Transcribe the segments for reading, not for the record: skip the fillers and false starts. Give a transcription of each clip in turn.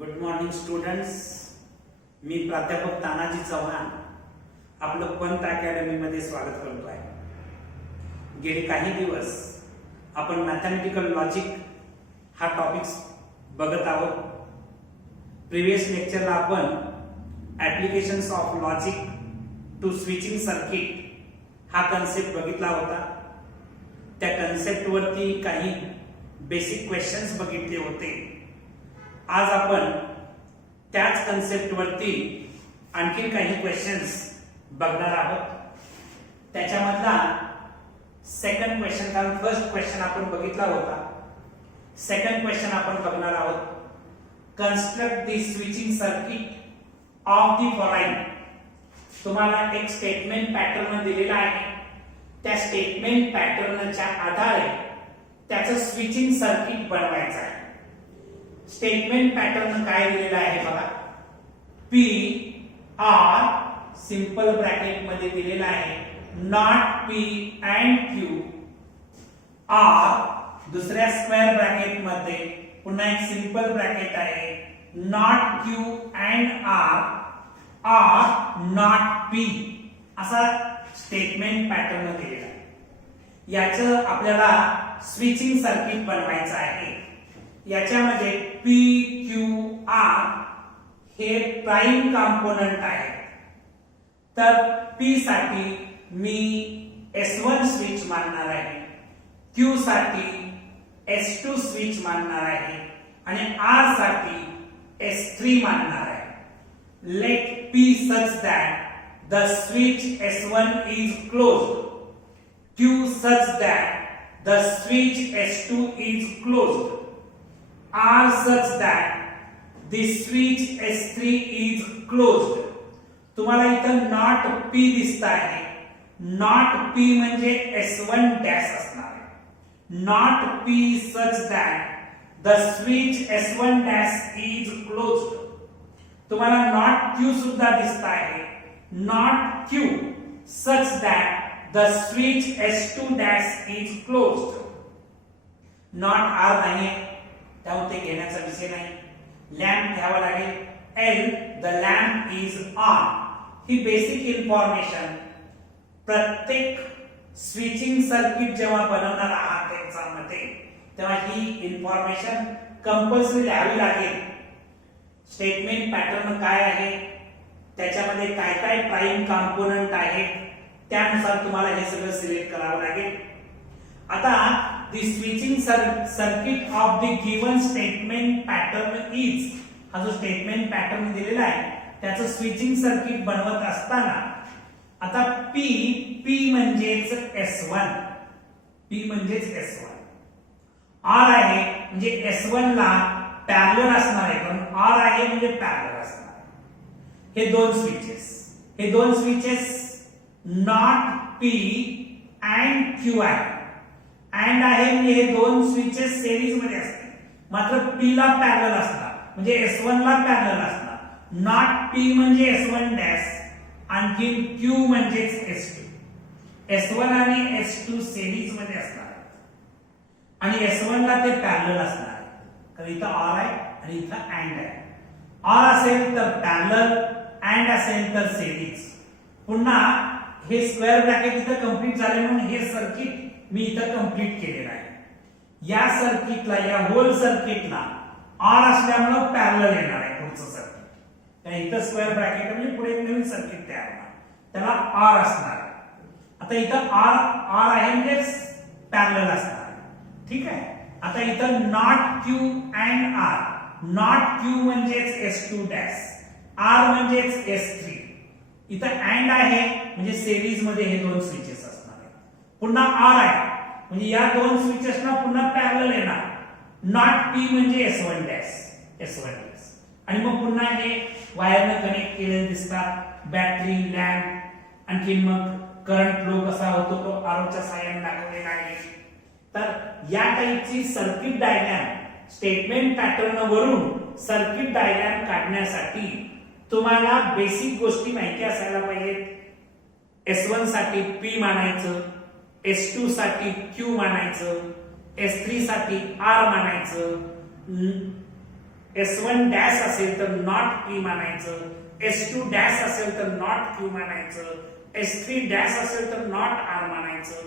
Good morning students. मी प्राध्यापक तानाजी चव्हाण आपलं Pant academy मध्ये स्वागत करतो आहे. गेले काही दिवस आपण मॅथमॅटिकल लॉजिक हा टॉपिक्स बघत आहोत. प्रिव्हियस लेक्चरला आपण applications of logic to switching circuit हा कन्सेप्ट बघितला होता. त्या कन्सेप्ट वरती काही बेसिक क्वेश्चन्स बघितले होते. आज आपण त्याच कन्सेप्ट वरती आणखी काही क्वेश्चन्स बघणार आहोत. त्याच्यामधला सेकंड क्वेश्चन, कारण फर्स्ट क्वेश्चन आपण बघितला होता, सेकंड क्वेश्चन आपण बघणार आहोत. Construct the switching circuit of the following. तुम्हाला एक स्टेटमेंट पॅटर्न दिलेला आहे. त्या स्टेटमेंट पॅटर्नच्या आधारे त्याचं स्विचिंग सर्किट बनवायचं आहे. स्टेटमेंट पॅटर्न काय दिलेला आहे बघा. पी आर सिंपल ब्रॅकेट मध्ये दिलेला आहे, not P and Q. Or दुसऱ्या स्क्वेअर ब्रॅकेट मध्ये पुन्हा एक सिंपल ब्रॅकेट आहे, not Q and R. Or not P असा स्टेटमेंट पॅटर्न दिलेला आहे. याचं आपल्याला स्विचिंग सर्किट बनवायचं आहे. याच्यामध्ये पी क्यू आर हे प्राइम कंपोनेंट आहेत. तर पी साठी मी S1 स्विच मानणार आहे, क्यू साठी S2 स्विच मानणार आहे आणि आर साठी S3 मानणार आहे. Let P such that the switch S1 is closed, Q such that the switch S2 is closed, R such that the switch S3 is closed. तुम्हाला इथं not P दिसत आहे. Not P म्हणजे S1 dash असणार आहे. Not P such that the switch S1 dash is closed. तुम्हाला not Q सुद्धा दिसत आहे. Not Q such that the switch S2 dash is closed. Not R नाही, त्यामुळे ते घेण्याचा विषय नाही. लॅम्प घ्यावा लागेल. L the lamp is on. He basic information प्रत्येक स्विचिंग सर्किट जेव्हा बनवणार आहात एक्झाममध्ये तेव्हा ही इन्फॉर्मेशन कंपल्सरी लिहावी लागेल. स्टेटमेंट पॅटर्न काय आहे, त्याच्यामध्ये काय काय प्राइम कंपोनेंट आहेत, त्यानुसार तुम्हाला हे सगळं सिलेक्ट करावं लागेल. आता the switching circuit of the given statement pattern is, हा जो स्टेटमेंट पॅटर्न दिलेला आहे त्याचं स्विचिंग सर्किट बनवत असताना आता P म्हणजेच S1, P म्हणजेच S1, R आहे म्हणजे S1 ला पॅरलल असणार आहे, कारण R आहे म्हणजे पॅरलल असणार आहे. हे दोन switches not P and Q आहे. अँड आहे म्हणजे हे दोन स्विचेस सिरीज मध्ये असतील, मात्र P ला पॅरलल असणार म्हणजे S1 ला पॅरलल असणार. नॉट P म्हणजे S1 डॅश, आणखी Q म्हणजेच S2. S1 आणि S2 सिरीज मध्ये असणार आणि S1 ला ते पॅरलल असणार आहे, कारण इथं R आहे आणि इथं अँड आहे. R असेल तर पॅरलल, अँड असेल तर सिरीज. पुन्हा हे स्क्वेअर ब्रॅकेट इथं कंप्लीट झाले म्हणून हे सर्किट मी इथं कंप्लीट केलेलं आहे. या सर्किटला, या होल सर्किटला R असल्यामुळे पॅरलल येणार आहे पुढचं सर्किट. इथं स्क्वेअर ब्रॅकेट म्हणजे पुढे एक नवीन सर्किट तयार होणार, त्याला R असणार आहे. आता इथं R आहे म्हणजे पॅरलल असणार आहे. ठीक आहे. आता इथं not Q and R. Not Q म्हणजेच S2 डॅश, R म्हणजेच S3. इथं अँड आहे म्हणजे सिरीज मध्ये हे दोन स्विचेस असणार आहेत. पुन्हा R आहे म्हणजे या दोन स्विचेसना पुन्हा पॅरलल येणार. नॉट P म्हणजे S1 डॅश आणि मग पुन्हा हे वायरने कनेक्ट केलेले दिसतात. बॅटरी, लॅम्प, आणखी मग करंट फ्लो कसा होतो तो आरोच्या साहाय्याने दाखवलेला आहे. तर या टाइपची सर्किट डायग्राम स्टेटमेंट पॅटर्न वरून सर्किट डायग्राम काढण्यासाठी तुम्हाला बेसिक गोष्टी माहिती असायला पाहिजेत. S1 साठी P मानायचं, S2 साठी Q मानायचं, S3 साठी R मानायचं, S1 डॅश असेल तर नॉट P मानायचं, S2 डॅश असेल तर नॉट Q मानायचं, S3 डॅश असेल तर नॉट R मानायचं.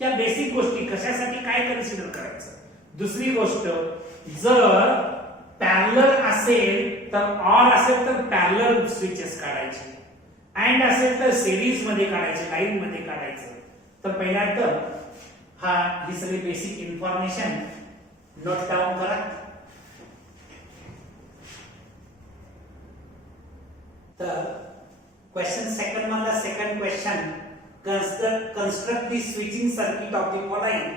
या बेसिक गोष्टी कशासाठी काय कन्सिडर करायचं. दुसरी गोष्ट, जर पॅरलल असेल तर ऑर असेल तर पॅरलल स्विचेस काढायचे, अँड असेल तर सिरीज मध्ये काढायचे, लाईन मध्ये काढायचं. तर पहिला तर ही सगळी बेसिक इन्फॉर्मेशन नोट डाऊन करा. तर क्वेश्चन सेकंड मधला second question, construct the switching circuit of the following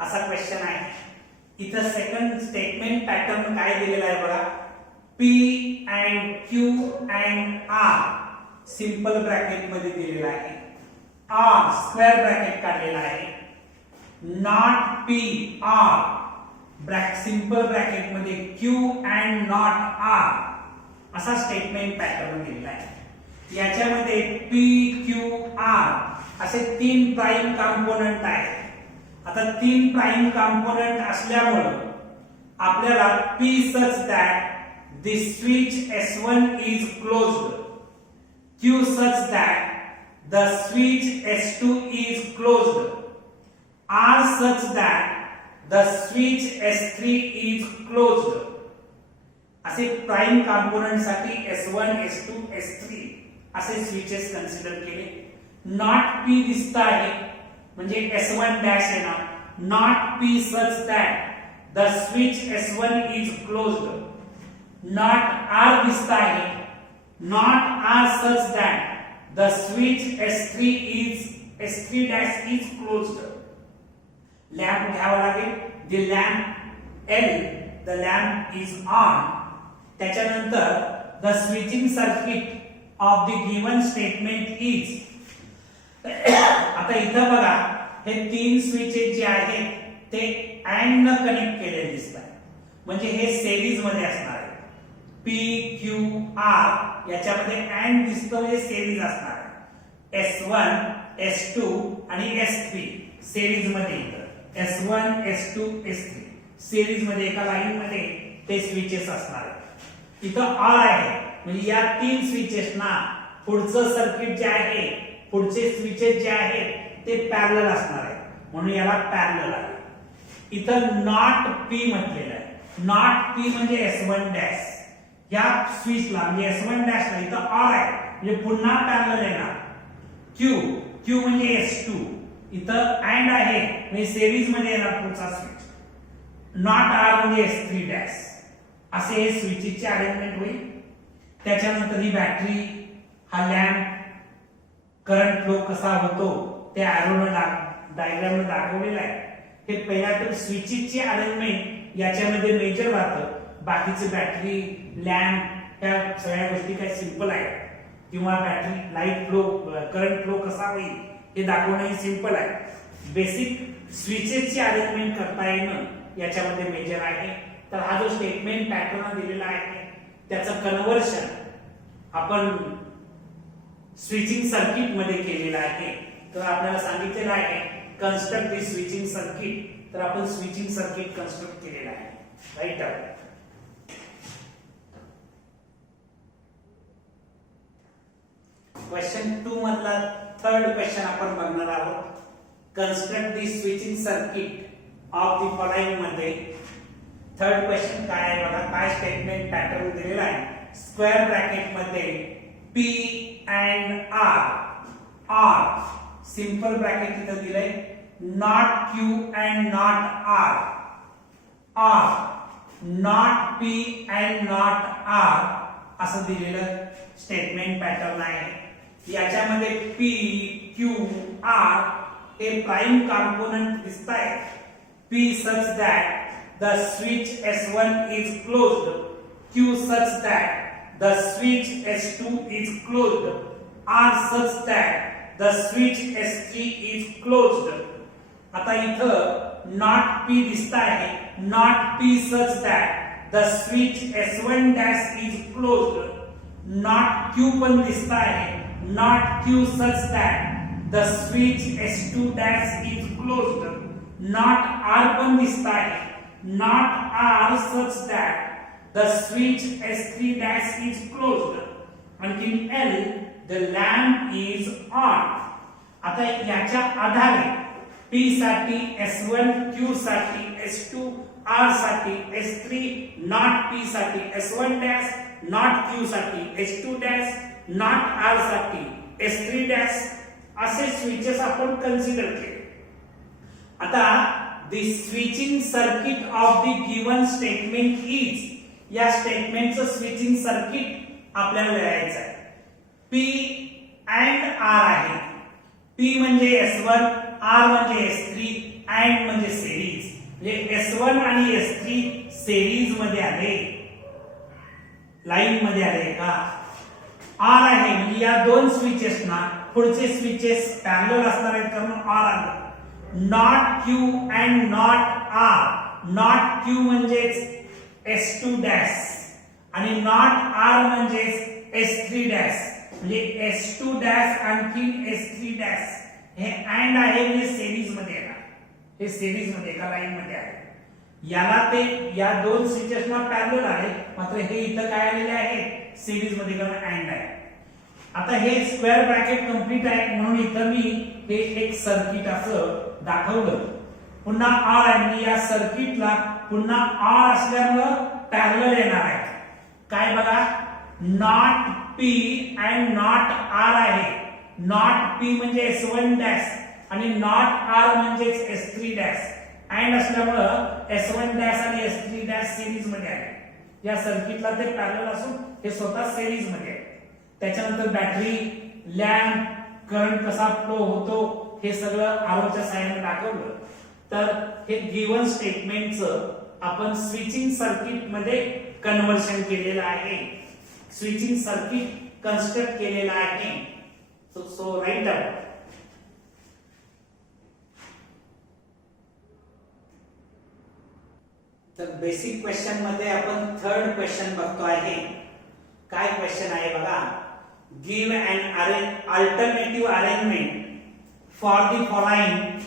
असा क्वेश्चन आहे. इथं सेकंड स्टेटमेंट पॅटर्न काय दिलेला आहे बघा. P and Q and R simple bracket मध्ये दिलेला आहे, R स्क्वेअर ब्रॅकेट काढलेला आहे, not P R simple bracket मध्ये Q and नॉट R असा स्टेटमेंट पॅटर्न दिलेला आहे. याच्यामध्ये P Q R असे तीन प्राइम कंपोनेंट आहेत. आता तीन प्राइम कंपोनेंट असल्यामुळे आपल्याला P such that the switch S1 is closed, Q such that the switch S2 is closed, R such that the switch S3 is closed. असे prime component साठी S1, S2, S3 असे switches consider केले. Not P दिसत आहे म्हणजे S1 dash येणार. Not P such that the switch S1 is closed. Not R दिसत आहे. Not R such that the switch S3 dash is closed. Lamp घ्यावा लागेल. The lamp L, the lamp is on. त्याच्यानंतर the switching circuit of the given statement is. आता इथं बघा हे तीन स्विचेस जे आहेत ते अँड न कनेक्ट केलेले दिसतात, म्हणजे हे सिरीज मध्ये असणार आहे. P Q R याच्यामध्ये अँड दिसतो म्हणजे सिरीज असणार आहे. S1 S2 आणि S3 सिरीज मध्ये येतं. S1 S2 S3 सिरीज मध्ये एका लाईन मध्ये ते स्विचेस असणार आहेत. इथं ऑर आहे म्हणजे या तीन स्विचेसना पुढचं सर्किट जे आहे, पुढचे स्विचेस जे आहेत ते पॅरलल असणार आहे म्हणून याला पॅरलल आहे. इथं नॉट P म्हटलेलं आहे. नॉट P म्हणजे S1 डॅश. या स्विचला म्हणजे S1 डॅशला इथं ऑर आहे म्हणजे पुन्हा पॅरलल येणार. Q म्हणजे S2 इथं अँड आहे म्हणजे सिरीज मध्ये येणार पुढचा स्विच. नॉट R म्हणजे S3 डॅश. असे हे स्विचेसचे अरेंजमेंट होईल. त्याच्यानंतर ही बॅटरी, हा लॅम्प, करंट फ्लो कसा होतो ते एरोने डायग्राम मध्ये दाखवलेलं आहे. हे पहिला तर स्विचेसचे अरेंजमेंट याच्यामध्ये मेजर राहतं. बाकीचे बॅटरी, लॅम्प ह्या सगळ्या गोष्टी काही सिंपल आहेत, किंवा battery light flow, current flow कसा होईल हे दाखवणं ही सिंपल आहे. बेसिक स्विचेसचे अरेंजमेंट करता येणं याच्यामध्ये मेजर आहे. तर हा जो स्टेटमेंट पॅटर्न दिलेला आहे त्याचं कन्व्हर्शन आपण स्विचिंग सर्किट मध्ये केलेलं आहे. तर आपल्याला सांगितलेलं आहे कन्स्ट्रक्ट द स्विचिंग सर्किट. तर आपण स्विचिंग सर्किट कन्स्ट्रक्ट केलेलं आहे. राईट. क्वेश्चन 2 मधला थर्ड क्वेश्चन आपण बघणार आहोत. Construct the switching circuit of the following मध्ये थर्ड क्वेश्चन काय आहे बघा. काय स्टेटमेंट पॅटर्न दिलेला आहे. स्क्वेअर ब्रॅकेट मध्ये P and R simple bracket इथं दिलंय. Not Q and not R not P and not R असं दिलेलं स्टेटमेंट पॅटर्न आहे. याच्यामध्ये P Q R हे प्राइम कंपोनेंट दिसतायत. P such that the switch S1 is closed, Q such that the switch S2 is closed, R such that the switch S3 is closed. आता इथं not P दिसता आहे. not P such that the switch S1 dash is closed. not Q पण दिसता आहे. not Q such that the switch S2 dash is closed. not R पण दिसता आहे. not R such that the switch S3 dash is closed. आणखी L, the lamp is on. आता याच्या आधारे P साठी S1, Q साठी S2, R साठी S3, not P साठी S1 dash, not Q साठी S2 dash, not R साठी S3 dash असे स्विचेस आपण कन्सिडर केले. आता the switching circuit of the given statement is, या स्टेटमेंटचं स्विचिंग सर्किट आपल्याला लिहायचं आहे. P and R आहे. P म्हणजे S1, R म्हणजे S3, and म्हणजे सिरीज. म्हणजे S1 आणि S3 सिरीज मध्ये आले, लाईन मध्ये आले का? R आहे म्हणजे या दोन स्विचेस ना पुढचे स्विचेस पॅरलल असणार आहेत कारण R आले. Not Q and not R. Not Q म्हणजेच S2 डॅश आणि नॉट R म्हणजेच S3 डॅश. म्हणजे S2 डॅश आणखी S3 डॅश हे अँड आहे म्हणजे सिरीज मध्ये आहे. हे सिरीज मध्ये एका लाईन मध्ये आहे. याला ते या दोन स्विचेसना पॅरलल आहे, मात्र हे इथं काय आलेले आहे सिरीज मध्ये कारण अँड आहे. आता हे स्क्वेअर ब्रॅकेट कंप्लीट आहे म्हणून इथं मी हे एक सर्किट असं दाखवलं. पुन्हा R आहे म्हणजे या सर्किटला पुन्हा R असल्यामुळं पॅरलल येणार आहे. काय बघा, not P and not R आहे. नॉट P म्हणजे S1 डॅश आणि नॉट R म्हणजे S3 डॅश. अँड असल्यामुळं S1 डॅश आणि S3 डॅश सिरीज मध्ये आहे. या सर्किटला ते पॅरलल असून हे स्वतः सिरीज मध्ये आहे. त्याच्यानंतर बॅटरी, लॅम्प, करंट कसा फ्लो होतो हे सगळं आरोच्या साहाय्याने दाखवलं. तर हे गिवन स्टेटमेंटचं आपण स्विचिंग सर्किट मध्ये कन्वर्शन केलेलं आहे. स्विचिंग सर्किट कन्स्ट्रक्ट केलेलं आहे. So write down. तर बेसिक क्वेश्चन मध्ये आपण थर्ड क्वेश्चन बघतो आहे. काय क्वेश्चन आहे बघा, give an alternative arrangement for the following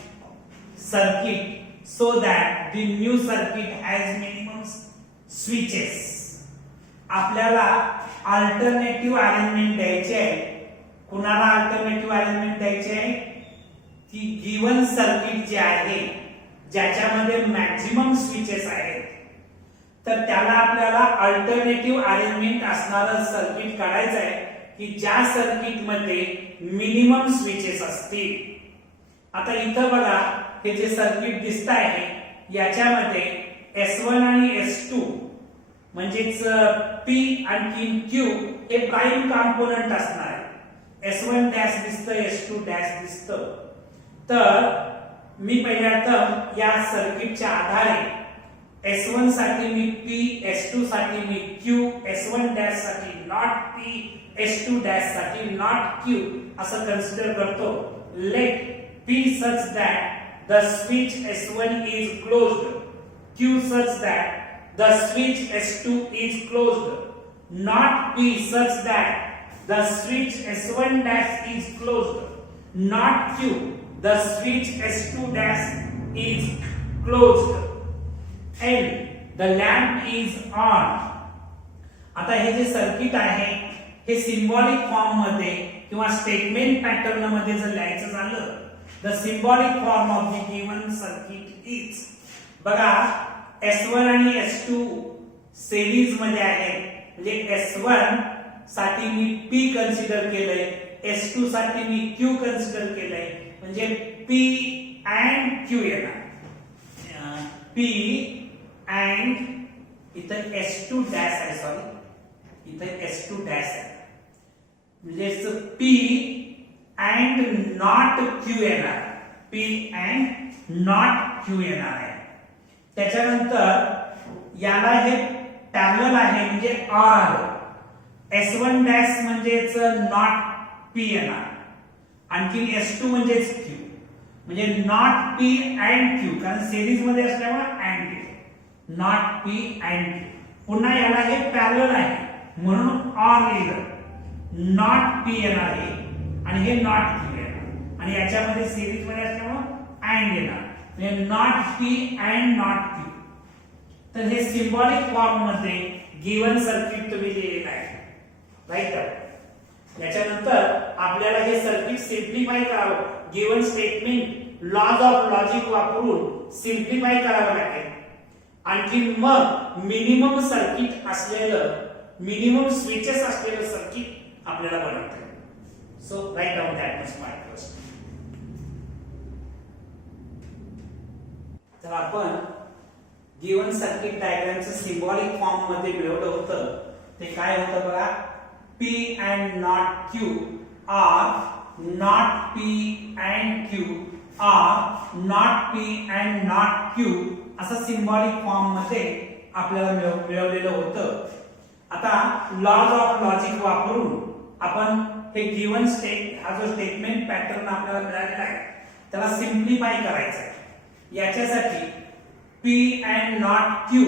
circuit so that the new circuit has minimum switches. आपल्याला अल्टरनेटिव्ह अरेंजमेंट द्यायचे आहे. कुणाला अल्टरनेटिव्ह अरेंजमेंट द्यायचे आहे की गिवन सर्किट जे आहे ज्याच्यामध्ये मॅक्झिमम स्विचेस आहेत तर त्याला आपल्याला अल्टरनेटिव्ह अरेंजमेंट असणारं सर्किट काढायचं आहे की ज्या सर्किट मध्ये मिनिमम स्विचेस असतील. आता इथं बघा हे जे सर्किट दिसत आहे याच्यामध्ये S1 आणि S2 म्हणजेच P आणि Q हे प्राइम कॉम्पोनंट असणार आहे. S1 डॅश दिसतं, S2 डॅश दिसतं. तर मी पहिल्यांदा या सर्किटच्या आधारे S1 साठी मी P, S2 साठी मी Q, S1 डॅश साठी नॉट P, S2 डॅश साठी नॉट Q असं कन्सिडर करतो. Let P such that the switch S1 is closed, Q such that the switch S2 is closed, not P such that the switch S1 dash is closed, not Q the switch S2 dash is closed, L the lamp is on. आता हे जे circuit आहे हे symbolic form मध्ये किंवा statement pattern मध्ये जर लिहायचं झालं the symbolic form of the given circuit is, बघा S1 आणि S2 सिरीज मध्ये आहे म्हणजे S1 साठी मी P कन्सिडर केलंय, S2 साठी मी Q कन्सिडर केलंय म्हणजे P and Q येणार. P and इथं S2 डॅश आहे, सॉरी इथं S2 डॅश आहे म्हणजे P and not Q येणार. P and not Q येणार आहे. त्याच्यानंतर याला हे पॅरलल आहे म्हणजे R आलं. S1 डॅश म्हणजेच नॉट P येणार. आणखी S2 म्हणजेच Q म्हणजे नॉट P and Q कारण सिरीज मध्ये असल्यामुळे and not P and Q. पुन्हा याला हे पॅरलल आहे म्हणून R लिहिलं. नॉट P येणार आहे आणि हे नॉट Q येणार आणि याच्यामध्ये सिरीज मध्ये असल्यामुळे अँड येणार म्हणजे not P and not Q. तर हे सिंबॉलिक फॉर्म मध्ये गिवन सर्किट तुम्ही लिहिलेलं आहे, राईट. याच्यानंतर आपल्याला हे सर्किट सिम्प्लिफाय करावं, given statement laws of logic वापरून सिम्प्लिफाय करावं लागेल. आणखी मग मिनिमम सर्किट असलेलं, मिनिमम स्विचेस असलेलं सर्किट आपल्याला बनवता येईल. So write down that much my question. तर आपण गिवन सर्किट डायग्रामचं सिम्बॉलिक फॉर्म मध्ये मिळवलं होतं. ते काय होतं बघा, P and not Q or not P and Q or not P and not Q असं सिम्बॉलिक फॉर्म मध्ये आपल्याला मिळवलेलं होतं. आता लॉज ऑफ लॉजिक वापरून आपण हे गिवन स्टेट, हा जो स्टेटमेंट पॅटर्न आपल्याला मिळालेला आहे त्याला सिम्प्लिफाय करायचं आहे. याच्यासाठी P and not Q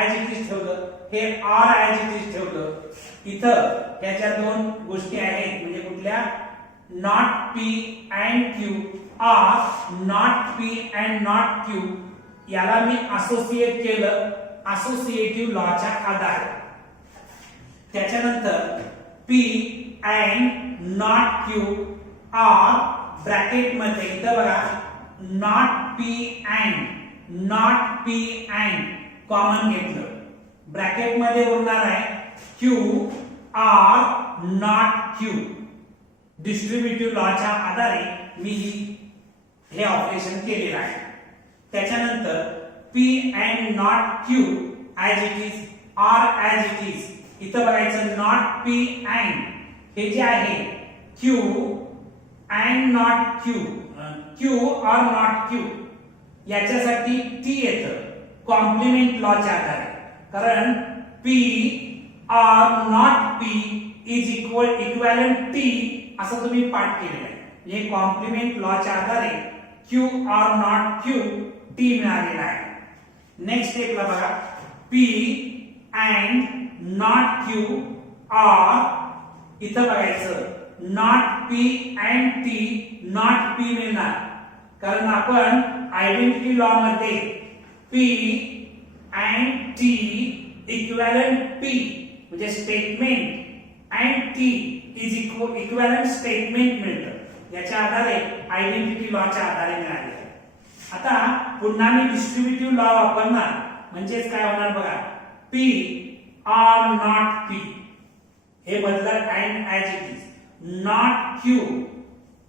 as it is ठेवलं, हे R ऍज इट इज ठेवलं. इथं याच्या दोन गोष्टी आहेत, म्हणजे कुठल्या, not P and Q or not P and not Q. याला मी असोसिएट केलं असोसिएटिव्ह लॉच्या आधारे. त्याच्यानंतर P and not Q or bracket मध्ये इथं बघा नॉट P and कॉमन घेतलं, ब्रॅकेट मध्ये उरणार आहे Q or not Q. Distributive लॉच्या आधारे मी हे ऑपरेशन केलेलं आहे. त्याच्यानंतर P and not Q as it is, R as it is. इथं बघायचं नॉट P and, हे जे आहे Q and not Q, Q or not Q, याच्यासाठी T येतं कॉम्प्लिमेंट लॉच्या आधारे. कारण P or not P is equivalent T असं तुम्ही पाठ केलेलं आहे. हे कॉम्प्लिमेंट लॉच्या आधारे Q or not Q T मिळालेला आहे. नेक्स्ट स्टेपला बघा, P and not Q or इथं बघायचं not P and T not P मिळणार, कारण आपण आयडेंटिटी लॉ मध्ये P and T equivalent P म्हणजे statement and T is equivalent statement मिळतं. याच्या आधारे आयडेंटिटी लॉच्या आधारे मिळाले. आता पुन्हा मी डिस्ट्रीब्युटिव्ह लॉ वापरणार, म्हणजेच काय होणार बघा, P or not P, हे बदलत and as it is, not Q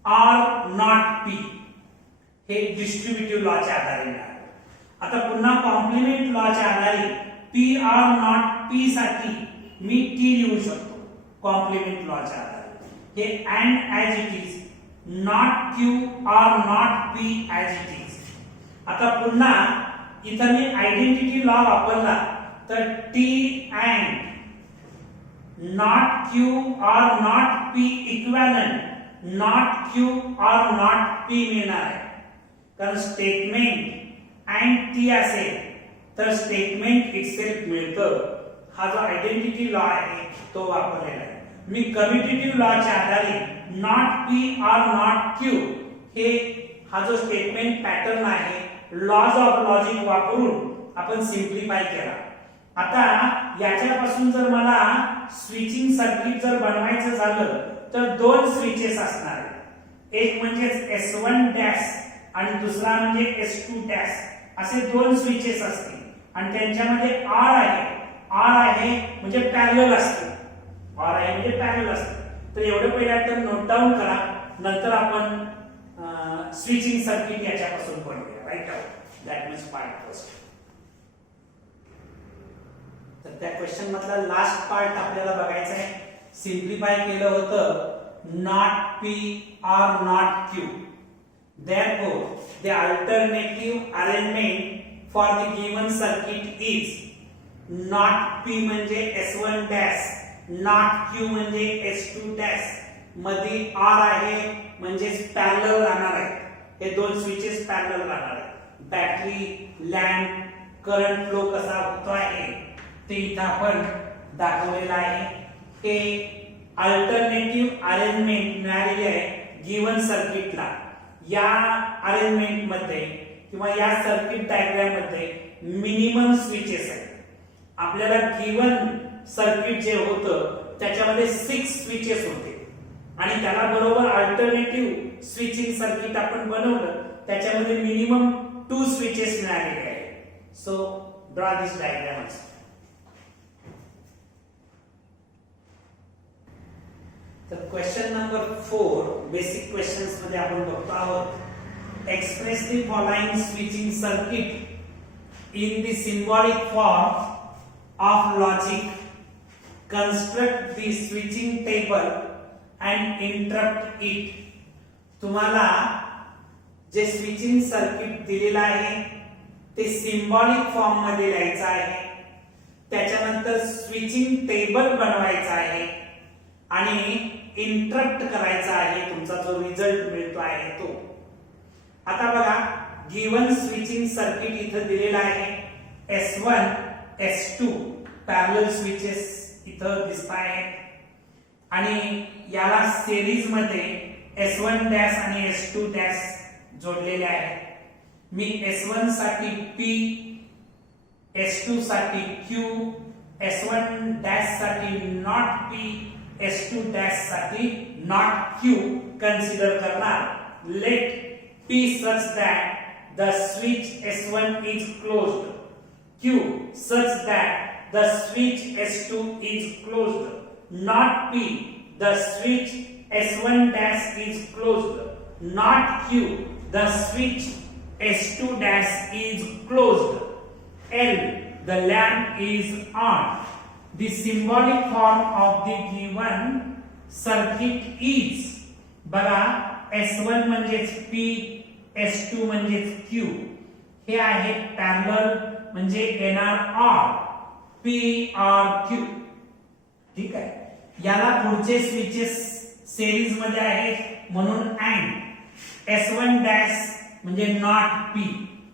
or not P, हे डिस्ट्रीब्युटिव्ह लॉच्या आधारे मिळाले. आता पुन्हा कॉम्प्लिमेंट लॉच्या आधारे P or not P साठी मी T लिहू शकतो कॉम्प्लिमेंट लॉच्या आधारे. हे and as it is, not Q or not P as it is. आता पुन्हा इथं मी आयडेंटिटी लॉ वापरला तर T and not Q or not P equivalent not Q or not P मिळणार आहे. कारण स्टेटमेंट and T असेल तर स्टेटमेंट इटसेल्फ मिळतं. हा जो आयडेंटिटी लॉ आहे तो वापरलेला आहे. मी कम्युटेटिव्ह लॉच्या आधारे not P or not Q हे हा जो स्टेटमेंट पॅटर्न आहे लॉज ऑफ लॉजिक वापरून आपण सिम्प्लिफाय केला. आता याच्यापासून जर मला स्विचिंग सर्किट जर बनवायचं झालं तर दोन स्विचेस असणार आहेत. एक म्हणजे S1 डॅश आणि दुसरा म्हणजे S2 डॅश, असे दोन स्विचेस असतील आणि त्यांच्यामध्ये R आहे म्हणजे पॅरलल असते. R आहे म्हणजे पॅरलल असते. तर एवढं पहिला तर नोट डाऊन करा, नंतर आपण स्विचिंग सर्किट याच्यापासून बनवूया. Write out that means part first. तर त्या क्वेश्चन मधला लास्ट पार्ट आपल्याला बघायचा आहे. सिम्प्लिफाय केलं होतं not P or not Q. Therefore, the alternative arrangement for the given circuit is not P म्हणजे S1 dash, not Q म्हणजे S2 dash, मध्ये R आहे म्हणजे पॅरलल राहणार आहे. हे दोन स्विचेस पॅरलल राहणार आहे. बॅटरी, लॅम्प, करंट फ्लो कसा होतो आहे ते इथं आपण दाखवलेलं आहे. हे अल्टरनेटिव्ह अरेंजमेंट मिळालेली आहे गिवन सर्किटला. या अरेंजमेंट मध्ये किंवा या सर्किट डायग्राम मध्ये मिनिमम स्विचेस आहेत आपल्याला गिवन सर्किट जे होतं त्याच्यामध्ये 6 स्विचेस होते आणि त्याला बरोबर अल्टरनेटिव्ह स्विचिंग सर्किट आपण बनवलं, त्याच्यामध्ये मिनिमम 2 स्विचेस मिळालेले आहेत. सो ड्रॉ दिस डायग्राम. तर क्वेश्चन नंबर 4 बेसिक क्वेश्चन्स मध्ये आपण बघतो आहोत. Express the following switching circuit in the symbolic form of logic. Construct the switching table and interrupt it. तुम्हाला जे स्विचिंग सर्किट दिलेलं आहे ते सिम्बॉलिक फॉर्म मध्ये लिहायचं आहे, त्याच्यानंतर स्विचिंग टेबल बनवायचा आहे आणि इंटरप्ट करायचा आहे. तुमचा जो रिझल्ट मिळतो आहे तो. आता बघा, गिवन स्विचिंग सर्किट इथं दिलेलं आहे. S1 S2 पॅरलल स्विचेस इथं दिसत आहेत आणि याला सिरीज मध्ये S1 डॅश आणि S2 डॅश जोडलेले आहेत. मी S1 साठी P, S2 साठी Q, S1 डॅश साठी नॉट P, S2 डॅश साठी नॉट Q कन्सिडर करणार. Let P such that the switch S1 is closed, Q such that the switch S2 is closed, not P, the switch S1 dash is closed, not Q, the switch S2 dash is closed. L, the lamp is on. The symbolic form of the given circuit is, बघा, S1 म्हणजेच P, S2 म्हणजेच Q. हे आहे parallel म्हणजे येणार R, P R Q. ठीक आहे. याला पुढचे स्विचेस सिरीज मध्ये आहेत म्हणून अँड. S1 डॅश म्हणजे नॉट P,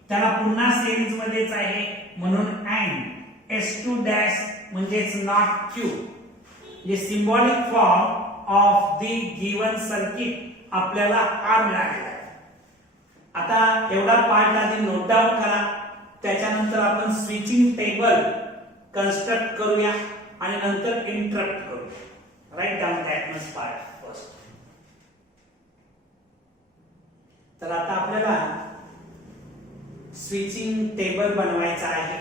त्याला पुन्हा सिरीज मध्येच आहे म्हणून अँड. S2 डॅश म्हणजेच नॉट Q. हे symbolic form of the given circuit आपल्याला हा मिळालेला आहे. आता एवढा पार्ट आधी नोट डाऊन करा, त्याच्यानंतर आपण स्विचिंग टेबल कन्स्ट्रक्ट करूया आणि नंतर इंटरप्ट करू. Write down that much part first. तर आता आपल्याला स्विचिंग टेबल बनवायचा आहे.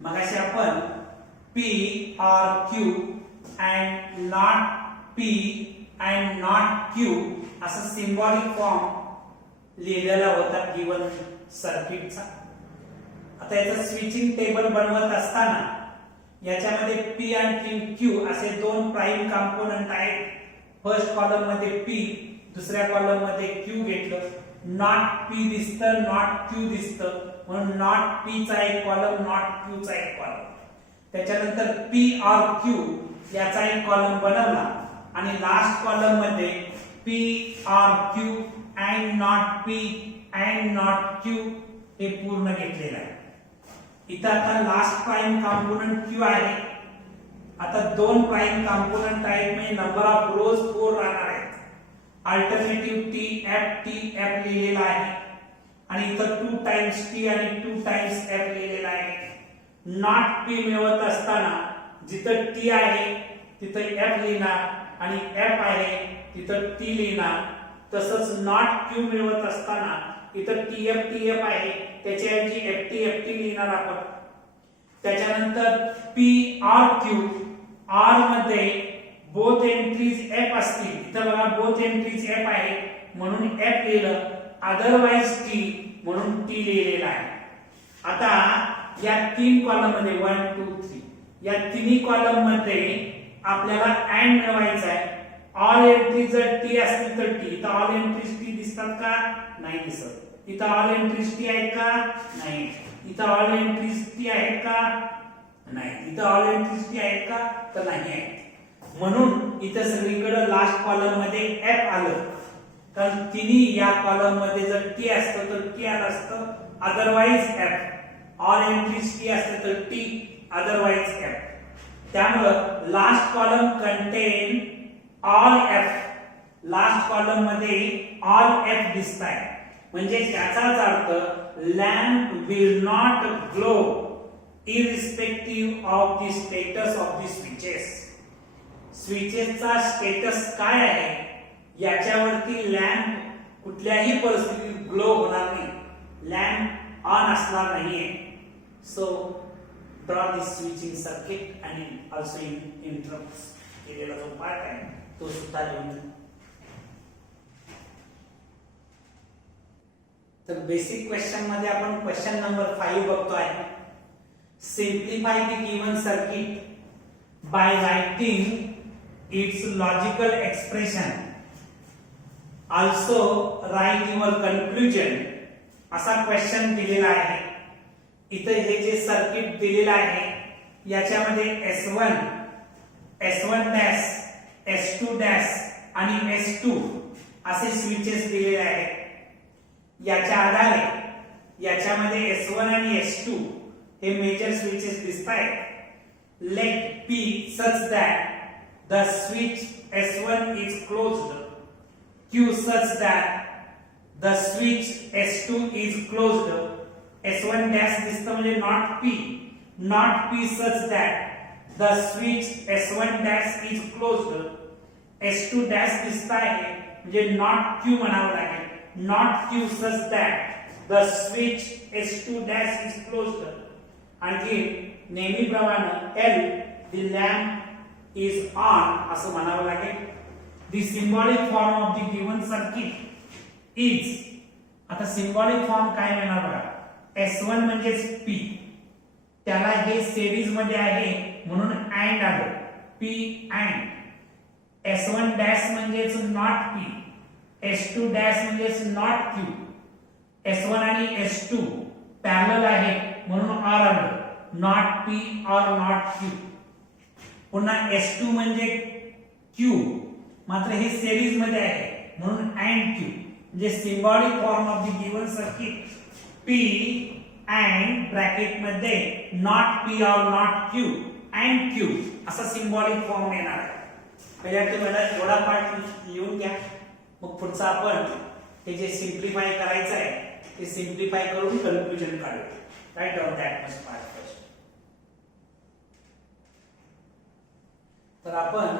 मगाशी आपण P or Q and not P and not Q असं सिम्बॉलिक फॉर्म लिहिलेला होता गिवन सर्किटचा. आता याचं स्विचिंग टेबल बनवत असताना याच्यामध्ये P आणि Q असे दोन प्राइम कंपोनेंट आहेत. फर्स्ट कॉलम मध्ये P, दुसऱ्या कॉलम मध्ये Q घेतलं. नॉट P दिसतं, नॉट Q दिसतं, म्हणून नॉट P चा एक कॉलम, नॉट Q चा एक कॉलम. त्याच्यानंतर P or Q याचा एक कॉलम बनवला आणि लास्ट कॉलम मध्ये P or Q and not P and not Q हे पूर्ण घेतलेलं आहे. इथं आता लास्ट प्राइम कंपोनेंट Q आहे. आता दोन प्राइम कंपोनेंट आहेत, म्हणजे नंबर ऑफ रोज 4 राहणार आहेत. अल्टरनेटिव्ह T F लिहिलेला आहे आणि इथं 2 टाइम्स T आणि 2 टाइम्स F लिहिलेला आहे. नॉट P मिळवत असताना जिथं T आहे तिथं F लिहिणार आणि F आहे तिथं T लिहिणार. तसंच नॉट Q मिळवत असताना इथं TF आहे, त्याच्याऐवजी FT लिहिणार आपण. त्याच्यानंतर P or Q, R मध्ये बोथ एंट्रीज F असतील. इथं बघा बोथ एंट्रीज F आहे म्हणून F लिहिलं, अदरवाइज T म्हणून T लिहिलेला आहे. आता या तीन कॉलम मध्ये 1 2 3 या तिन्ही कॉलम मध्ये आपल्याला अँड मिळवायचा आहे. ऑल एंट्रीज जर T असतील तर T. इथं ऑल एंट्रीज T दिसतात का? नाही दिसत. इथं ऑल एंट्रीज T आहेत का? नाही. इथं ऑल एंट्रीज T आहेत का? नाही. इथं ऑल एंट्रीज T आहेत का? तर नाही आहेत. म्हणून इथं सगळीकडे लास्ट कॉलम मध्ये F आलं, कारण तिन्ही या कॉलम मध्ये जर T असतं तर T आलं असतं, otherwise F. All entries T असतं तर T, अदरवाइज F. त्यामुळं last column contain all F. Last column मध्ये ऑल F दिसत आहे, म्हणजे याचाच अर्थ lamp will not glow irrespective of the status of the switches. स्विचेसचा स्टेटस काय आहे याच्यावरती लॅम्प कुठल्याही परिस्थितीत ग्लो होणार नाही, लॅम्प ऑन असणार नाहीये. So draw the switching circuit आणि ऑल्सो इंटरप्ट्स केलेला जो पार्ट आहे तो सुद्धा लिहून. तर बेसिक क्वेश्चन मध्ये आपण क्वेश्चन नंबर 5 बघतोय. Simplify the given circuit by writing its logical expression. Also write your conclusion असा क्वेश्चन दिलेला आहे. इथे हे जे सर्किट दिलेलं आहे याच्यामध्ये S1, S1 dash, S2 dash आणि S2 असे स्विचेस दिलेले आहेत. याच्या आधारे याच्यामध्ये S1 आणि S2 हे मेजर स्विचेस दिसतायत. Let P such that the switch S1 is closed, Q such that the switch S2 is closed. S1 dash दिसतं म्हणजे not P, not P such that the switch S1 dash is closed. S2 dash दिसतं आहे म्हणजे not Q म्हणावं लागेल, not Q such that the switch S2 dash is closed. आणखी नेहमीप्रमाणे L the lamp is on असं म्हणावं लागेल. The symbolic form of the given circuit is, आता सिंबॉलिक फॉर्म काय मिळणार बघा. S1 म्हणजेच P, त्याला हे सिरीज मध्ये आहे म्हणून अँड आलं, P अँड. S1 डॅश म्हणजेच नॉट P, S2 डॅश म्हणजेच नॉट Q. S1 आणि S2 पॅरलल आहे म्हणून R आलं, नॉट P और नॉट Q. पुन्हा S2 म्हणजे Q, मात्र हे सिरीज मध्ये आहे म्हणून अँड Q. म्हणजे symbolic form of the given circuit P and bracket मध्ये नॉट P और नॉट Q अँड Q असा सिंबॉलिक फॉर्म येणार आहे. पहिल्या तुम्हाला थोडा पार्ट लिहून घ्या, मग पुढचा आपण हे जे सिम्प्लिफाय करायचं आहे ते सिम्प्लिफाय करून कन्क्लुजन काढू. Write down that much part first. तर आपण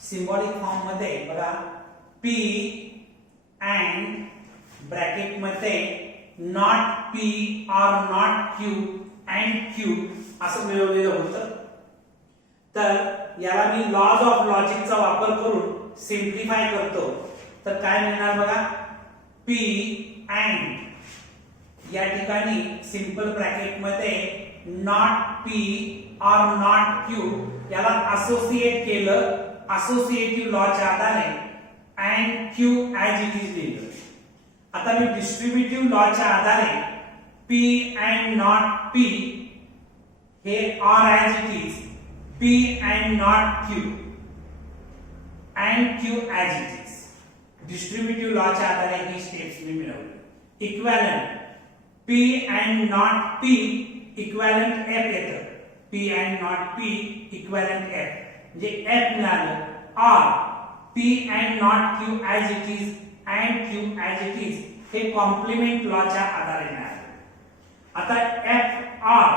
सिंबॉलिक फॉर्म मध्ये बघा P अँड ब्रॅकेट मध्ये नॉट P और नॉट Q अँड Q असं मिळवलेलं होतं. तर याला मी लॉज ऑफ लॉजिकचा वापर करून सिम्प्लिफाय करतो. तर काय मिळणार बघा, P अँड या ठिकाणी सिंपल ब्रॅकेट मध्ये नॉट P और नॉट Q याला असोसिएट केलं असोसिएटिव्ह लॉच्या आधारे and Q as it is लिहिलं. आता मी डिस्ट्रीब्युटिव्ह लॉच्या आधारे P अँड नॉट P हे or as it is, P and not Q and Q as it is. Distributive लॉच्या आधारे ही स्टेप्स मी मिळवली. Equivalent P and not P equivalent F येतं, P and not P equivalent F म्हणजे F मिळालं. R P and not Q as it is and Q as it is हे complement लॉच्या आधारे मिळालं. आता F R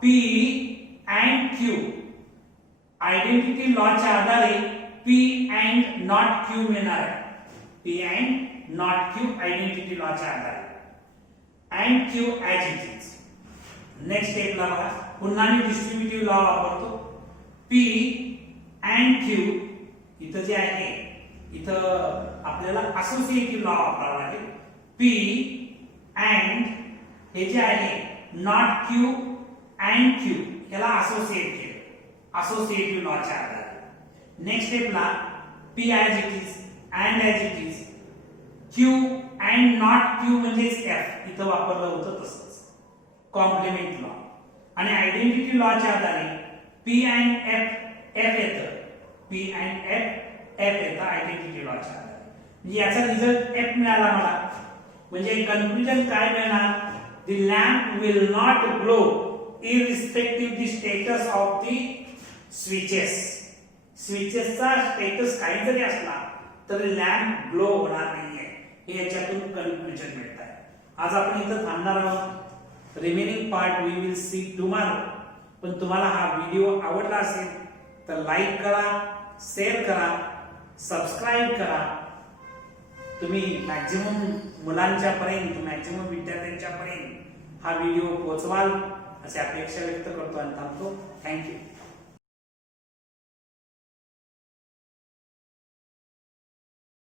P and Q identity लॉच्या आधारे P अँड नॉट Q मिळणार आहे. P and not Q identity लॉच्या आधारे and Q as it is. Next स्टेपला बघा, पुन्हा मी डिस्ट्रीब्युटिव्ह लॉ वापरतो. P अँड Q इथं जे आहे इथं आपल्याला असोसिएटिव्ह लॉ वापरावा लागेल. P अँड हे जे आहे नॉट Q अँड Q याला असोसिएट केलं असोसिएटिव्ह लॉच्या आधारे. नेक्स्ट स्टेपला P as it is and as it is, Q and not Q म्हणजेच F इथं वापरलं होतं तसंच कॉम्प्लिमेंट लॉ. आणि आयडेंटिटी लॉच्या आधारे P अँड F येतं, P अँड F येतं आयडेंटिटी लॉच्या आधारे. म्हणजे याचा रिझल्ट F मिळाला मला. म्हणजे कन्क्लुजन काय मिळणार, the lamp will not glow irrespective the status of the switches. स्विचेसचा स्टेटस काही जरी असला तरी लॅम्प ग्लो होणार नाहीये, हे याच्यातून कन्क्लुजन मिळत आहे. आज आपण इथं थांबणार आहोत. Remaining part we will see tomorrow. पण तुम्हाला हा व्हिडिओ आवडला असेल तर लाईक करा, शेअर करा, सबस्क्राईब करा. तुम्ही मॅक्झिमम मुलांच्या पर्यंत, मॅक्झिमम विद्यार्थ्यांच्या पर्यंत हा व्हिडिओ पोहोचवाल अशी अपेक्षा व्यक्त करतो आणि थांबतो. थँक्यू.